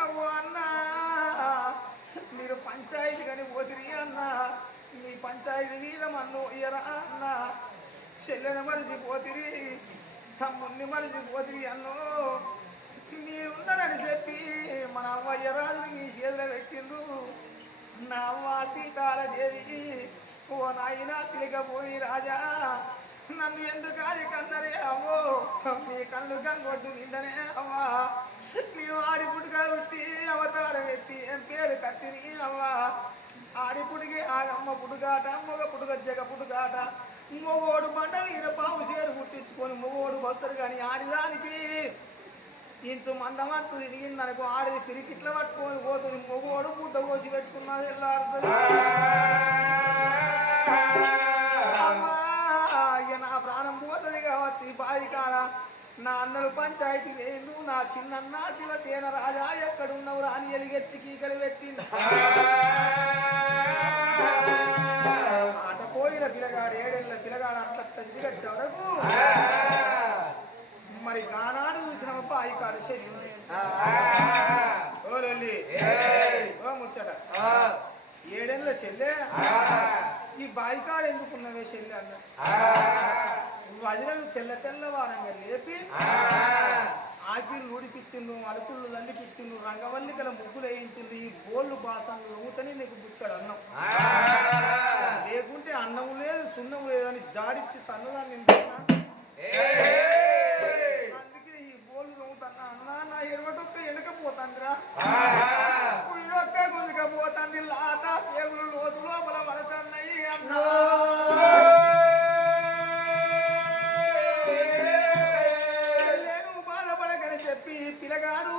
అవ్వ అన్నా. మీరు పంచాయతీ కానీ పోతిరి అన్నా. మీ పంచాయతీ మీద మన్ను ఇయరా అన్నా. చెల్లెని మరిచి పోతిరి తమ్ముడిని మరిచి పోతిరి అన్నో. మీరున్నారని చెప్పి మన అవ్వ ఎర్రాజుని మీ చేతిలో పెట్టిండ్రు. నా అవ్వ సీతాలదేవి ఓ నాయన తిరగపోయి రాజా. నన్ను ఎందుకు అది కన్నరే అవ్వో మీ కళ్ళు గంగొట్టు నిండనే అవ్వా నేను ఆడి పుట్టుక ఉట్టి అవతారం ఎత్తి ఏం పేరు కత్తిని అవ్వా ఆడి పుడికి ఆగమ్మ పుడుగాట మొగ పుడుక జగ పుడుగాట మొగోడు బండ మీద పాము చేరు పుట్టించుకొని మొగోడు వస్తారు కానీ ఆడిదానికి ఇంచు మందమంతు తిరిగిందనుకో ఆడిది తిరిగి ఇట్లా పట్టుకొని పోతుంది. మొగోడు పుట్ట కోసి పెట్టుకున్నది ఎల్లాడుతుంది అమ్మా, ఇక నా ప్రాణం పోతుంది కావచ్చు ఈ బావి కాడ. నా అన్నలు పంచాయతీ లేదు నా చిన్నన్న శివసేన రాజా ఎక్కడున్నవు రాని ఎలిగెత్తి కీకలు పెట్టింది ఆట పోయిన పిల్లగాడు ఏడేళ్ళ పిల్లగాడు తిరిగచ్చే వరకు మరి గానాడు చూసినప్ప అయి కాడు ఓ లొల్లి. ఓ ముచ్చట. ఏడేళ్ళ చెల్లె? ఈ బాయికాడు ఎందుకున్నవే చెల్లె అన్న వదిలను తెల్ల తెల్లవారంగా లేపి ఆకిలు ఊడిపిచ్చిండు అడుకులు లండిపిచ్చిండు రంగవల్లికల ముగ్గులు వేయించింది ఈ బోళ్ళు బాసన్లు ఊతని నీకు బుక్కడు అన్నం. లేకుంటే అన్నం లేదు సున్నం లేదని జాడిచ్చి తన్నుదాన్ని అందుకే ఈ బోళ్ళు తోముతున్నా అన్నా నా ఎరవటొక్క వెనకపోతాందిరా గుంజకపోతాంది లాత పేగులు లోతు లోపల చెప్పి పిలగాడు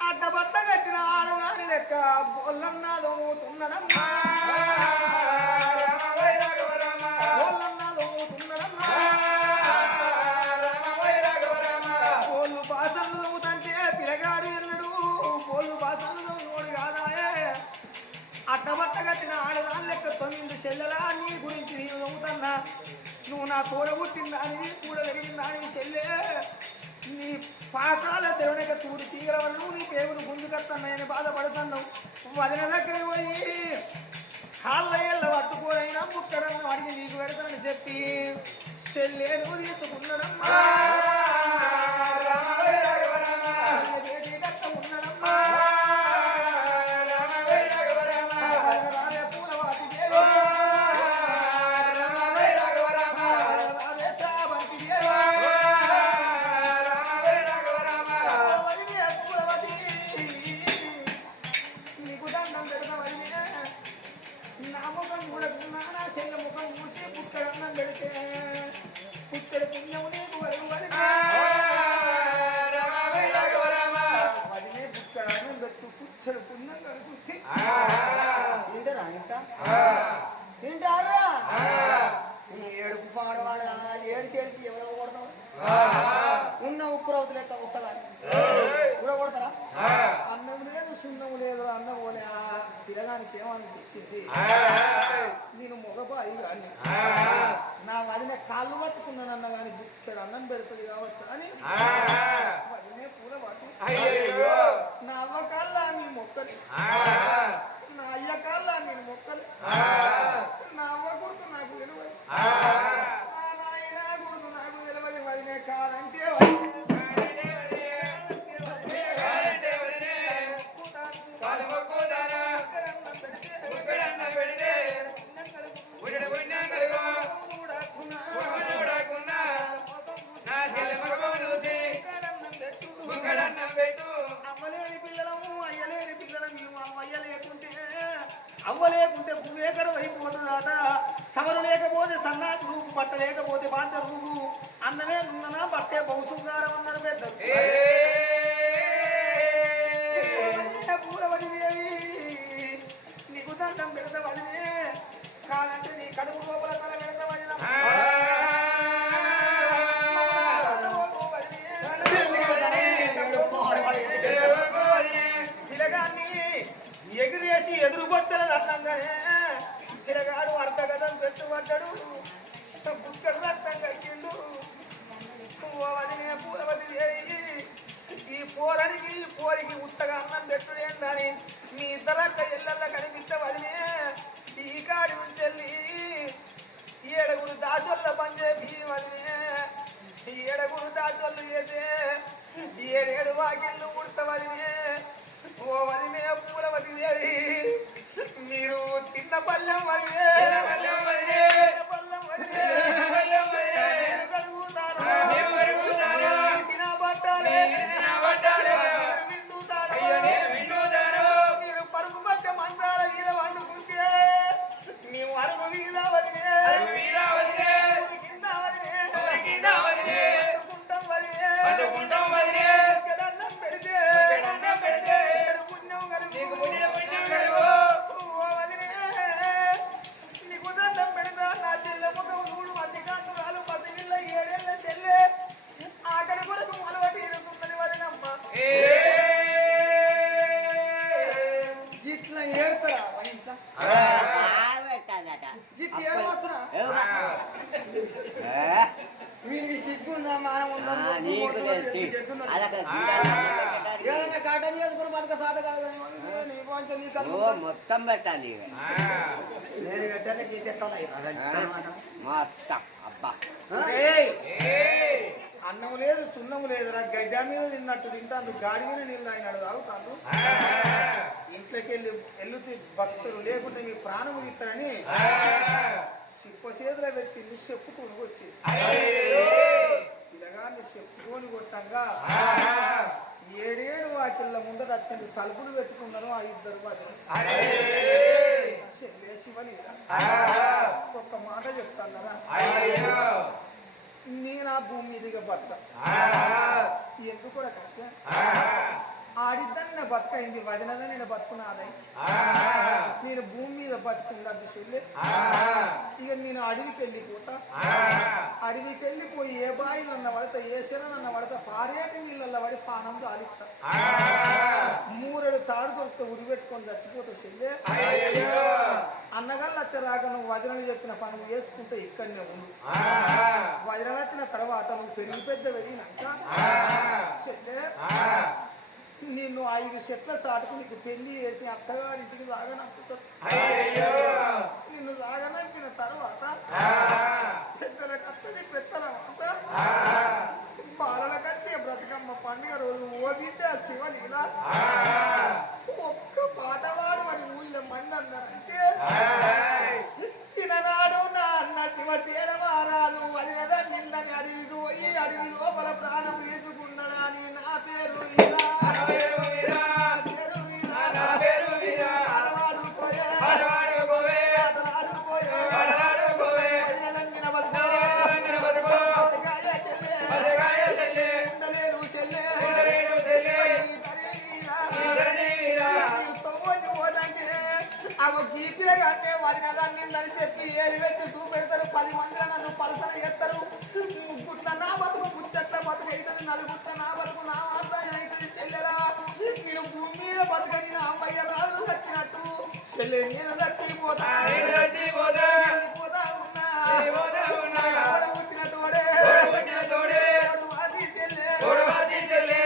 అడ్డబట్ట కట్టిన ఆడదాని లెక్క బొల్లన్నా దోముతున్నదమ్మా కట్టిన ఆడదాని లెక్క తొమ్మిది చెల్లెలా నీ గురించి నేను దొంగతన్నా నువ్వు నా తోడబుట్టిందా అని కూడ పెరిగిందానివి చెల్లె. నీ పాకాల దేవునిక తూడి తీగల నీ నీ పేగులు గుంజుకత్తన్నాయని బాధపడుతున్నావు. వదిన దగ్గర పోయి కాళ్ళ పట్టుకోడైనా ముక్కడమ్మ అడిగి నీకు పెడతానని చెప్పి చెల్లె నువ్వు ముఖం చూడకున్నా నా చెల్ల ముఖం చూసి పుట్టడన్నం పెడితే పుట్టడి పుణ్యం నీకు వరకు. వదిలే పుట్టడన్నం పెట్టు పుట్టడి పుణ్యం తింటారా ఇంత తింటారా? ఈ ఏడుపు పాడవాడ? ఏడు చేడికి ఎవరో కొడతాం ఉన్న ఉప్పు రౌతు లెక్క ఉప్పలాని కూడా కొడతారా? అన్నం లేదు సున్నం లేదు అన్నం పోలే ఆ తిరగానికి ఏమనిపించింది నేను మగబాయి కానీ నా వదిన కాళ్ళు పట్టుకున్నాను అన్న కానీ బుక్కడు అన్నం పెడుతుంది కావచ్చు అని అవ్వ లేకుంటే భూమేకర అయిపోతుందట సమరు లేకపోతే సన్నాసి రూపు బట్ట లేకపోతే బాధ్య రూపు అన్నమే ఉన్ననా బట్టే బహుశృంగారం అన్నారు పెద్ద పూలవది దేవి నీకు దండం పెడతా వదిలే కాదంటే నీ కడుపు లోపల తల పెడతా వదిన పిలగాన్ని ఎగిరేసి ఎదురు కొట్టల రసంగానే పిలగాడు అర్ధగతం పెట్టుబడ్డాడు. బుక్కడు రక్తం కట్టిండు ఈ పోరనికి ఈ పోరికి ఉత్తగా మీ ఇద్దరక్క ఇళ్ళల్లో కనిపించవలనే ఈ కాడి ఉంచెల్లి. ఏడుగురు దాసోళ్ళ పనిచేపి వదిలే ఏడుగురు దాసోళ్ళు చేసే ఏడేడు వాకిళ్ళు ఉడతవదినే ఓ వదినే పూల మీరు తిన్న పల్లెం వదిలే మొత్తం పెట్టాలి మొత్తం అబ్బా అన్నం లేదు సున్నం లేదు నా గడ్డ మీద తిన్నట్టు తింటాను గాడి మీద నీళ్ళు ఆయన తాగుతాను ఇంట్లోకి వెళ్ళి వెళ్ళుతీ భక్తులు లేకుంటే మీ ప్రాణం ఇస్తారని సిప్ప చేతిలో పెట్టి చెప్పుకొని కొట్టి నువ్వు చెప్పుకొని కొట్టంగా ఏడేడు వాకిళ్ళ ముందర వచ్చింది తలుపులు పెట్టుకున్నారు ఆ ఇద్దరు శివని ఒక్క మాట చెప్తానరా నేను ఆ భూమి మీదుగా బతక ఎందుకు కూడా కరెక్ట్ ఆడిద్దని నా బతకైంది వదినదని నేను బతుకున్నాదై నేను భూమి మీద బతుకున్నది చెల్లి ఇక నేను అడవికి వెళ్ళిపోతా అడవికి వెళ్ళిపోయి ఏ బాయిలన్న పడతా ఏ శరణన్న పడతా పారేటి నీళ్ళల్లో పడి పానం దాలిస్తా మూరెడు తాడు దొరికితే ఉరి పెట్టుకొని చచ్చిపోతా చెల్లె అన్నగాళ్ళు వచ్చరాక నువ్వు వదినని చెప్పిన పని నువ్వు వేసుకుంటే ఇక్కడనే ఉండు. వదిన వచ్చిన తర్వాత నువ్వు పెరిగి పెద్ద వెళ్ళినాక నిన్ను ఐదు చెట్ల సాటుకు నీకు పెళ్ళి చేసి అత్తగారింటికి సాగనంపుతా నిన్ను సాగనంపిన తర్వాత పెద్దల కత్తని పెద్దల బాలల కచ్చే బ్రతకమ్మ పండుగ రోజు ఓ బిడ్డ శివలీల. ఒక్క పాట వాడు మరి ఊళ్ళో మంది అన్నారంటే చిన్ననాడు నా అన్న శివసేన మారాలు అడిగదా నిన్నని అడిగి పోయి అడిగి లోపల ప్రాణం తీసుకున్నాడా నా పేరు వీరా. అవుతుంది నలుగుట్ల నా బతుకు నా అవుతుంది చెల్లెలా? నేను భూమి మీద బతుక నేను అమ్మయ్య రాజు చచ్చినట్టు. చెల్లె నేను చచ్చిపోతా. వెళ్ళిపోతా ఉన్నా. ఎవడ పుట్టిన తోడే. ఎవడు వాసి చెల్లె.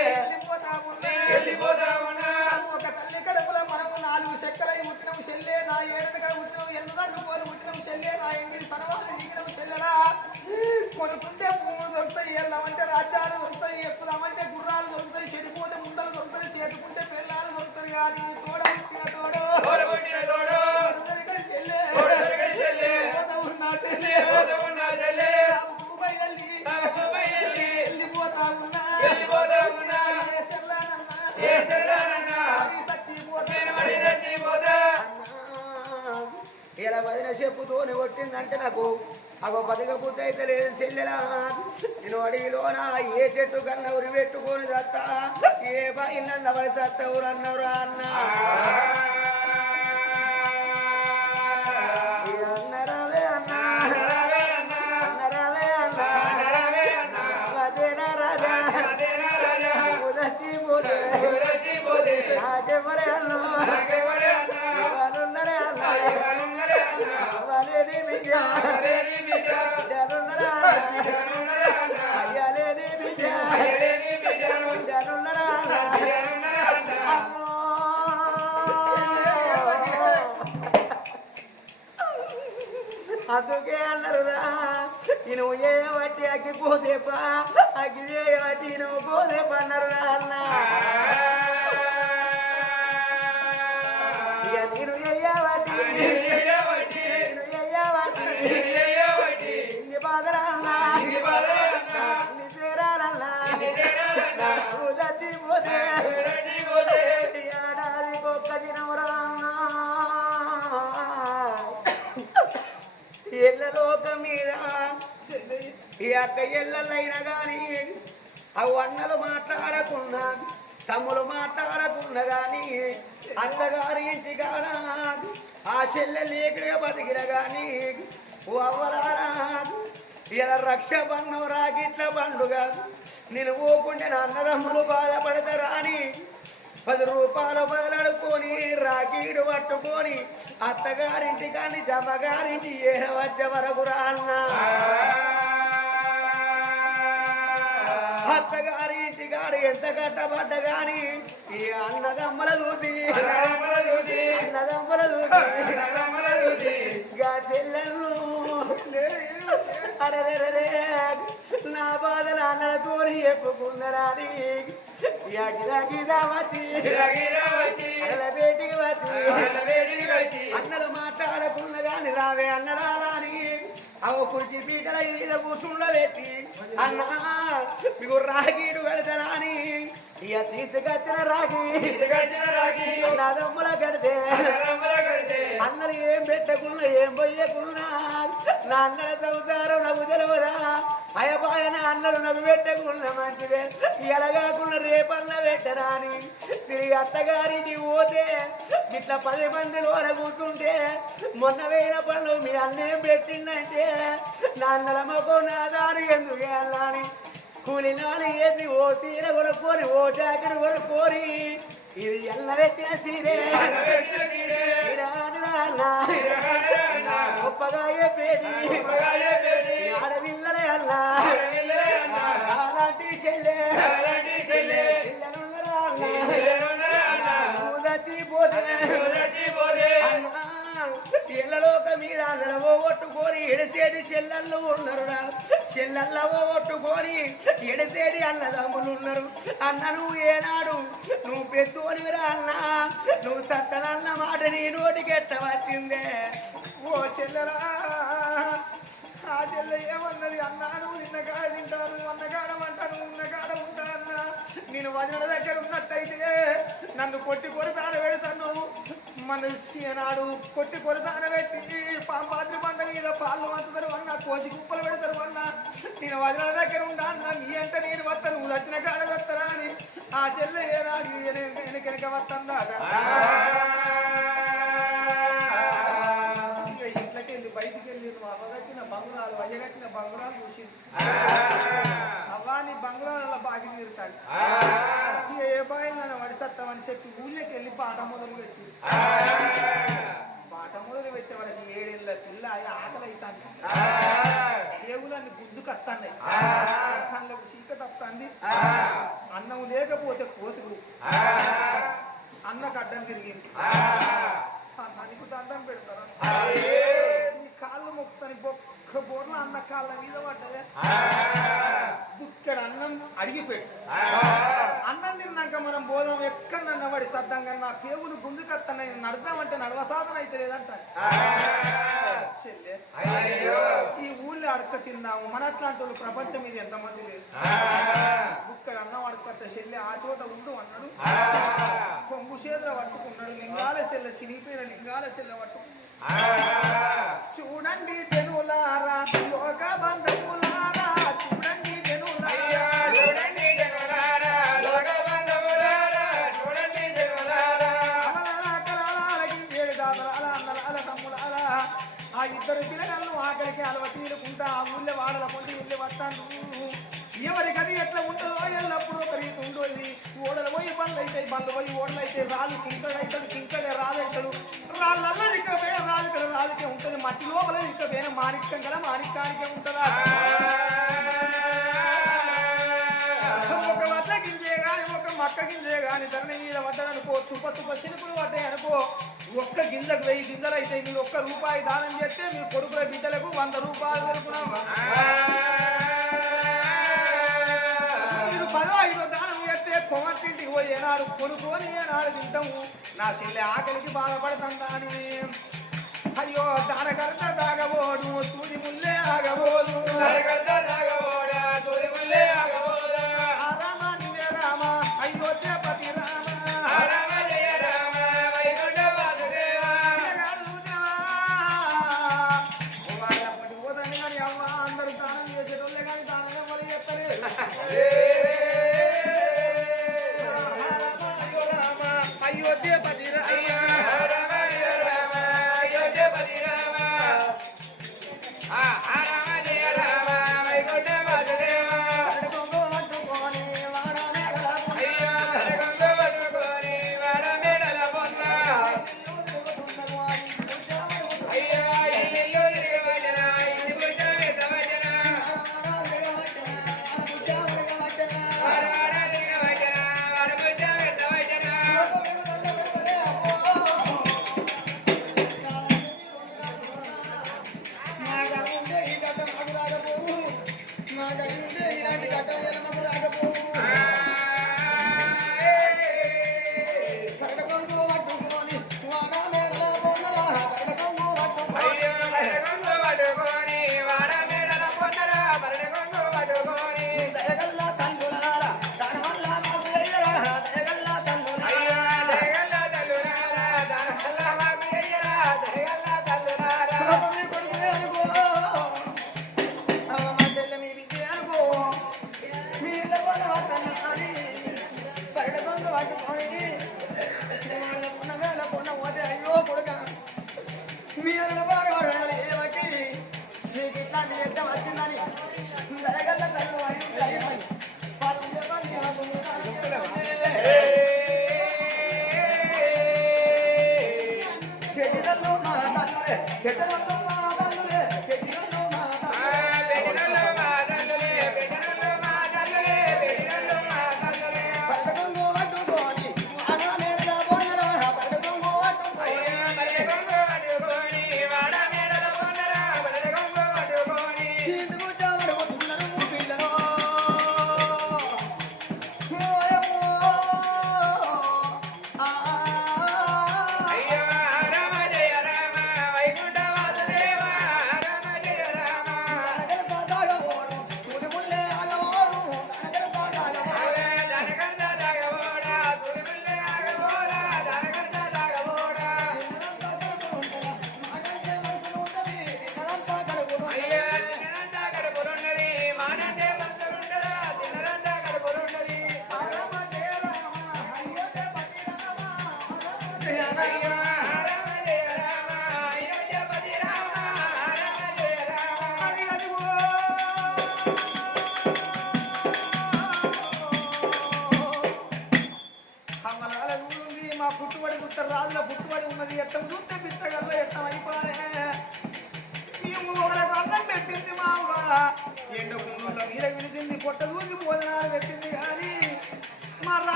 వెళ్ళిపోతా ఉన్నా. ఒక తల్లి కడుపులో మనము నాలుగు చెక్కలై పుట్టినము చెల్లే. నా ఏడుగా పుట్టినము ఎన్నుగంటు పోలు చెల్లే. నా ఎంగిలి తనవాళ్ళు దిగినము చెల్లెలా? వెళ్ళమంటే రాజ్యాలు దొరుకుతాయి ఎక్కుదామంటే గుర్రాలు దొరుకుతాయి చెడిపోతే ముండలు దొరుకుతాయి చేతుకుంటే పెళ్ళాలు దొరుకుతాయి. కానీ తోడ పుట్టిన తోడు. దొరకని చెల్లె. పోతా ఉన్నా చెల్లె. భూపై వెళ్ళి వెళ్ళిపోతా ఉన్నా ఏ చెల్లానన్నా. అది చచ్చిపోతే. ఇలా వదిన చెప్పుతోనే కొట్టిందంటే నాకు అగో బతకపోతే అయితే లేదు చెల్లెలా. నేను అడవిలో ఏ చెట్టు కన్నా ఉరి పెట్టుకొని చత్తా? ఏ బాయిలన్న పడి చత్త ఊరన్నారు అన్నా? అందుకే అన్నారురా నువ్వు ఏ వాటి అగ్గి పోదేపా? అగ్గి ఏ వాటి నువ్వు పోతేపా అన్నారురా అన్న? ఇక నేను ఏ వాటి? నేను ఏ వాటి? ఎల్ల లోకం మీద. ఈ అక్క ఎల్లలైనా కానీ అవి అన్నలు మాట్లాడకుండా తమ్ములు మాట్లాడకుండా కానీ అత్తగారి ఇంటి కాడ ఆ చెల్లె లేకుడిగా బతికిన కానీ అవ్వరారా ఇలా రక్ష రాగిట్ల పండుగ నేను ఊకుంటే నా అన్నదమ్ములు బాధపడతారా అని పది రూపాయలు బదలడుకొని రాకీడు పట్టుకొని అత్తగారింటి కానీ జమగారింటి ఏ వచ్చే వరకు రాన్నా అత్తగారింటి గారు ఎంత కట్టబడ్డ గాని ఈ అన్నదమ్మల చూసి అన్నదమ్మల చూసి చెల్లెళ్ళు. అరెరెరెరే, నా బాధ నాన్నలతో చెప్పుకున్నరాని గిదా గిదా వచ్చి. అడల బేటికి వచ్చి. అన్నలు మాట్లాడకున్న గాని రావే అన్నరాలని అవ కుర్చీ పీటల మీద కూర్చుండబెట్టి అన్నా మీకు రాగీడు పెడతారా అని ఇక తీసుకొచ్చిన రాగి. నదమ్ముల కడితే. అన్నలు ఏం పెట్టకున్నా ఏం పోయకున్నా నా అన్నల సంసారం నాకు తెలియదా అయపాయన అన్నలు నవ్వు పెట్టకుండా మంచిదే ఎలగాకుండా కాకుండా రేపన్న పెట్టరాని తిరిగి అత్తగారికి పోతే ఇట్లా పది మంది లోన కూర్చుంటే మొన్న వేల పనులు మీ అన్నేం పెట్టిందంటే నా అన్నల మొక్క నా దారి ఎందుకు వెళ్ళాలి కూలి నాలు ఏది ఓ తీర కొనుక్కొని ఓ జాకెట్ కొనుక్కొని ఇది ఎల్ల పెట్టిన సీరే గొప్పగా చెప్పేది ఆడవిల్లలే అల్లా అలాంటి చెల్లె ఎడసేడి చెల్లెళ్ళు ఉన్నారురా. చెల్లెళ్ళవో ఒట్టుకొని ఎడసేడి అన్నదమ్ములు ఉన్నారు. అన్న నువ్వు ఏనాడు నువ్వు పెద్దోనివిరా అన్నా. నువ్వు సత్తనన్న మాట నీ నోటికి వచ్చిందే? ఓ చెల్లెరా ఆ చెల్లె ఏమన్నది? అన్నా నువ్వు నిన్న కాడ తింటాను అన్నగాడమంటా నువ్వు ఉన్నగాడ ఉంటా అన్న. నేను వదిన దగ్గర ఉన్నట్టయితే నన్ను కొట్టి కొడతాను పెడతాను. మన నాడు కొట్టి కొడతాను పెట్టి పాంపాత్రి పంట మీద పాలు వంచుతారు అన్న కోసి కుప్పలు పెడతారు అన్న. నేను వదిన దగ్గర ఉండా అన్న నీ అంటే నేను వస్తాను నువ్వు వచ్చిన కాడ వస్తారా అని ఆ చెల్లె ఏనాడు వెనక వస్తుందా ఇంట్లోకి వెళ్ళి బయటికి వెళ్ళి నువ్వు అవ్వగట్టిన బంగుళాలు అయ్యగట్టిన బంగురాలు చూసి. నీ బంగుళాలలో బాగి తీరుతాడు ఏ బాయిల్ నన్ను వడిసత్తామని చెప్పి ఊళ్ళోకి వెళ్ళి పాట మొదలు పెట్టి పాట మొదలు పెట్టే వాళ్ళకి ఏడేళ్ళ పిల్ల ఆకలి అవుతాను దేవులన్నీ గుడ్డుకు వస్తాయి కళ్ళకు చీకటి వస్తుంది అన్నం లేకపోతే కోతులు అన్నకు అడ్డం తిరిగింది. అన్నానికి దండం పెడతారా? నీ కాళ్ళు మొక్కుతాని బొక్క బోర్ల అన్న కాళ్ళ మీద పడ్డదే. బుక్కడ అన్నం అడిగిపోయి అన్నం తిన్నాక మనం బోధం ఎక్కడన్నా పడి సద్దంగా నా పేగులు గుంజుకత్తన్నాయి నడదామంటే నడవసాధన అయితే లేదంట చెల్లె ఈ ఊళ్ళో అడక తిన్నాము. మన అట్లాంటి వాళ్ళు ప్రపంచం మీద ఎంతమంది లేదు బుక్కడ అన్నం అడకత్త చెల్లె ఆ చోట ఉండు అన్నాడు. కొంగు చేతుల పట్టుకున్నాడు. లింగాల చెల్ల చినిగిపోయిన లింగాల చెల్ల పట్టుకున్నాడు. చూడండి జనులారా లోక బంధువులారా ఆకలికి అలవ వీళ్ళకుంటా ఆ ఊళ్ళో వాడల పొంది వెళ్ళి వస్తాను. ఎవరికది ఎట్లా ఉంటుందో ఎల్లప్పుడూ ఒక ఉండేది. ఓడలు పోయి బండ్లు అవుతాయి బండ్లు పోయి ఓడలు అయితే రాదు కింకడు అవుతాడు కింకడే రాజు అవుతాడు రాళ్ళల్లో ఇక్కడ వేరే రాదు ఇక్కడ రాదుకే ఉంటుంది. మట్టి లోపల ఇక్కడ వేరే మాణిక్యం కదా మాణిక్యానికే ఉంటుందా? ఒక్క గింజే కానీ ధరణి మీద పడ్డదనుకో తుప్ప తుప్ప చినుకులు పడ్డాయి అనుకో ఒక్క గింజకు వెయ్యి గింజలు అయితే మీరు ఒక్క రూపాయి దానం చేస్తే మీ కొడుకుల బిడ్డలకు వంద రూపాయలు దొరుకున్నామా మీరు పదో ఐదో దానం చేస్తే కొమర్తింటి ఓ ఏనాడు కొనుక్కొని ఏనాడు తింటాము నా చెల్లె ఆకలికి బాధపడుతుందా అని. అయ్యో దానకర్త తాగబోడు సూది ముల్లే ఆగబోదు. ఆ Yeah.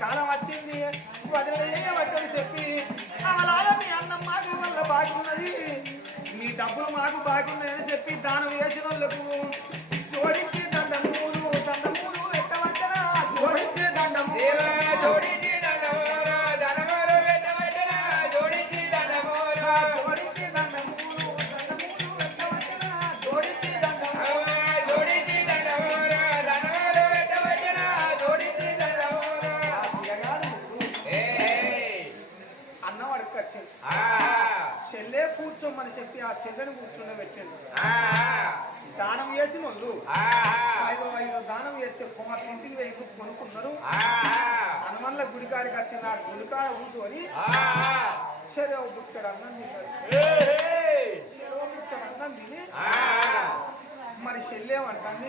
కాలం వచ్చింది. వదిలే వడ్డని చెప్పి అలాగే మీ అన్నం మాకు వల్ల బాగున్నది. మీ డబ్బులు మాకు బాగున్నాయని చెప్పి దానం వేసిన వాళ్ళకు కూర్చోమని చెప్పి ఆ చెల్లెని కూర్చుండ పెట్టిండు దానం చేసి ముందు ఐదు ఐదు దానం చేస్తే కుమార్ ఇంటికి వెళ్ళి కొనుక్కున్నారు. హనుమన్ల గుడికాడికి వచ్చిన ఆ గుడికాడ కూర్చొని సరే ఓ బుక్కడు అన్నం బుక్కడు అన్నం తిని మరి చెల్లేమంటుంది?